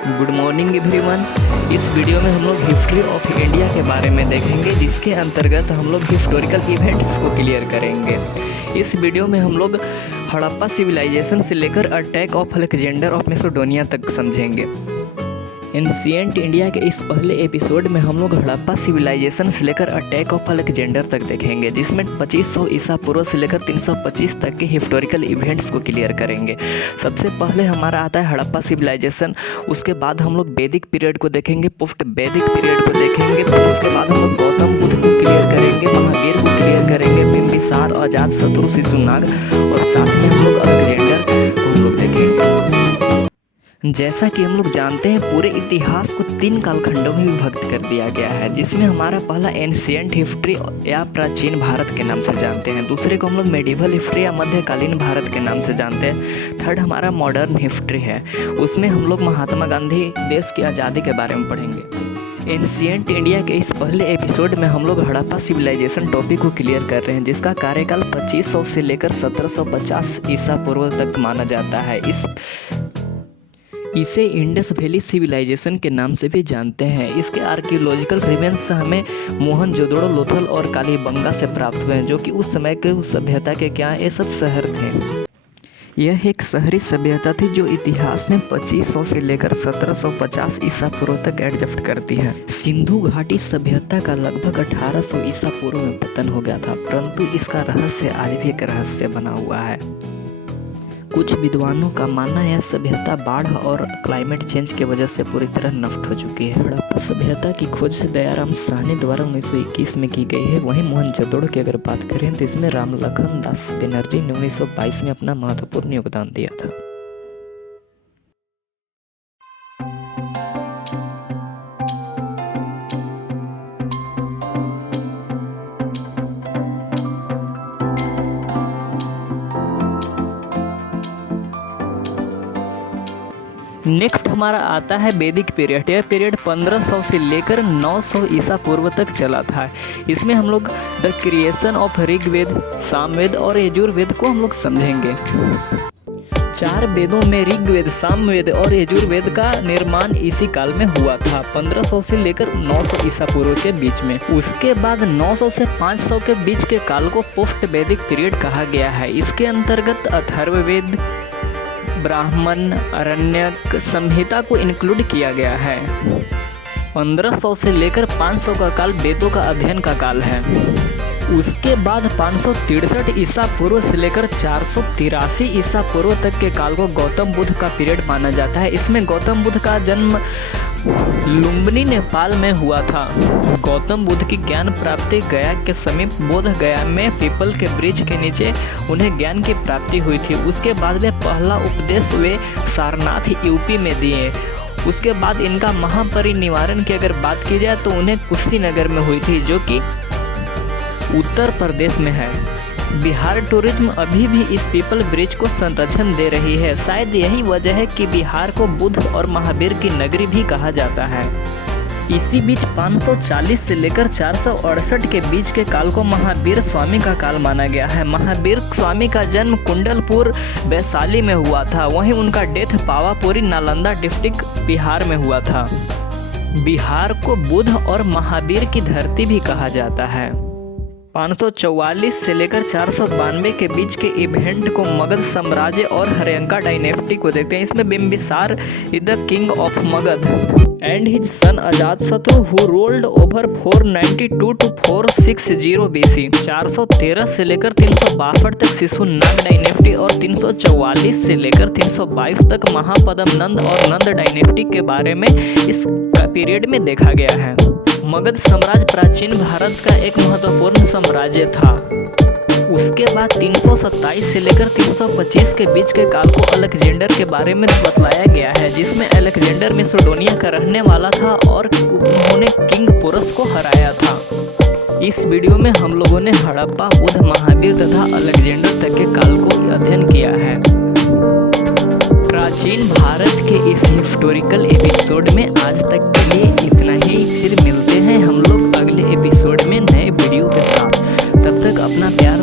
Good morning everyone. इस video में हम लोग हिस्ट्री ऑफ इंडिया के बारे में देखेंगे, जिसके अंतर्गत हम लोग हिस्टोरिकल इवेंट्स को क्लियर करेंगे। इस वीडियो में हम लोग हड़प्पा सिविलाइजेशन से लेकर attack of Alexander of Macedonia तक समझेंगे। एंशिएंट इंडिया के इस पहले एपिसोड में हम लोग हड़प्पा सिविलाइजेशन से लेकर अटैक ऑफ अलेक्जेंडर तक देखेंगे, जिसमें 2500 ईसा पूर्व से लेकर 325 तक के हिस्टोरिकल इवेंट्स को क्लियर करेंगे। सबसे पहले हमारा आता है हड़प्पा सिविलाइजेशन, उसके बाद हम लोग वैदिक पीरियड को देखेंगे, पोस्ट वैदिक पीरियड को देखेंगे, फिर उसके बाद हम लोग गौतम बुद्ध को क्लियर करेंगे, महावीर को क्लियर करेंगे, बिंबिसार, अजातशत्रु, शिशुनाग और साथ में हम लोग अलेक्जेंडर को हम लोग देखेंगे। जैसा कि हम लोग जानते हैं, पूरे इतिहास को 3 कालखंडों में विभक्त कर दिया गया है, जिसमें हमारा पहला एंशिएंट हिस्ट्री या प्राचीन भारत के नाम से जानते हैं, दूसरे को हम लोग मेडिवल हिस्ट्री या मध्यकालीन भारत के नाम से जानते हैं, थर्ड हमारा मॉडर्न हिस्ट्री है, उसमें हम लोग महात्मा गांधी देश की आज़ादी के बारे में पढ़ेंगे। एंशिएंट इंडिया के इस पहले एपिसोड में हम लोग हड़प्पा सिविलाइजेशन टॉपिक को क्लियर कर रहे हैं, जिसका कार्यकाल 2500 से लेकर 1750 ईसा पूर्व तक माना जाता है। इसे इंडस वैली सिविलाइजेशन के नाम से भी जानते हैं। इसके आर्कियोलॉजिकल रिमेन्स हमें मोहनजोदड़ो, लोथल और कालीबंगा से प्राप्त हुए हैं, जो कि उस समय के उस सभ्यता के क्या ये सब शहर थे। यह एक शहरी सभ्यता थी जो इतिहास में 2500 से लेकर 1750 ईसा पूर्व तक एडजस्ट करती है। सिंधु घाटी सभ्यता का लगभग 1800 ईसा पूर्व में पतन हो गया था, परंतु इसका रहस्य आज भी एक रहस्य बना हुआ है। कुछ विद्वानों का मानना है यह सभ्यता बाढ़ और क्लाइमेट चेंज की वजह से पूरी तरह नष्ट हो चुकी है। हड़प्पा सभ्यता की खोज से दयाराम साहनी द्वारा 1921 में की गई है। वहीं मोहनजोदड़ो की अगर बात करें तो इसमें रामलखन दास बनर्जी ने 1922 में अपना महत्वपूर्ण योगदान दिया था। नेक्स्ट हमारा आता है वैदिक पीरियड। यह पीरियड 1500 से लेकर 900 ईसा पूर्व तक चला था। इसमें हम लोग the creation of Rigveda, Samaveda और यजुर्वेद को हम लोग समझेंगे। 4 वेदों में ऋग्वेद, सामवेद और यजुर्वेद का निर्माण इसी काल में हुआ था, 1500 से लेकर 900 ईसा पूर्व के बीच में। उसके बाद 900 से 500 के बीच के काल को पोस्ट वैदिक पीरियड कहा गया है। इसके अंतर्गत अथर्ववेद, ब्राह्मण, अरण्यक संहिता को इंक्लूड किया गया है। 1500 से लेकर 500 का काल वेदों का अध्ययन का काल है। उसके बाद 563 ईसा पूर्व से लेकर 483 ईसा पूर्व तक के काल को गौतम बुद्ध का पीरियड माना जाता है। इसमें गौतम बुद्ध का जन्म लुम्बिनी नेपाल में हुआ था। गौतम बुद्ध की ज्ञान प्राप्ति गया के समीप बोध गया में पीपल के वृक्ष के नीचे उन्हें ज्ञान की प्राप्ति हुई थी। उसके बाद में पहला उपदेश वे सारनाथ यूपी में दिए। उसके बाद इनका महापरिनिर्वाण की अगर बात की जाए तो उन्हें कुशीनगर में हुई थी, जो कि उत्तर प्रदेश में है। बिहार टूरिज्म अभी भी इस पीपल ब्रिज को संरक्षण दे रही है। शायद यही वजह है कि बिहार को बुद्ध और महावीर की नगरी भी कहा जाता है। इसी बीच 540 से लेकर 468 के बीच के काल को महावीर स्वामी का काल माना गया है। महावीर स्वामी का जन्म कुंडलपुर वैशाली में हुआ था। वहीं उनका डेथ पावापुरी नालंदा डिस्ट्रिक्ट बिहार में हुआ था। बिहार को बुद्ध और महावीर की धरती भी कहा जाता है। 544 से लेकर 492 के बीच के इवेंट को मगध साम्राज्य और हर्यंका डायनेस्टी को देखते हैं। इसमें Bimbisara is the king of Magadh and his son Ajatashatru who ruled over 492 to 460 BC। 413 से लेकर 362 तक शिशुनाग डायनेस्टी और 344 से लेकर 322 तक महापद्म नंद और नंद डायनेस्टी के बारे में इस पीरियड में देखा गया है। मगध साम्राज्य प्राचीन भारत का एक महत्वपूर्ण साम्राज्य था। उसके बाद 327 से लेकर 325 के बीच के काल को अलेक्जेंडर के बारे में बतलाया गया है, जिसमें अलेक्जेंडर मैसेडोनिया का रहने वाला था और उन्होंने किंग पोरस को हराया था। इस वीडियो में हम लोगों ने हड़प्पा, बुद्ध, महावीर तथा अलेक्जेंडर तक के काल को अध्ययन किया है। प्राचीन भारत के इस हिस्टोरिकल एपिसोड में आज तक के लिए इतना ही। फिर मिलते हैं हम लोग अगले एपिसोड में नए वीडियो के साथ। तब तक अपना प्यार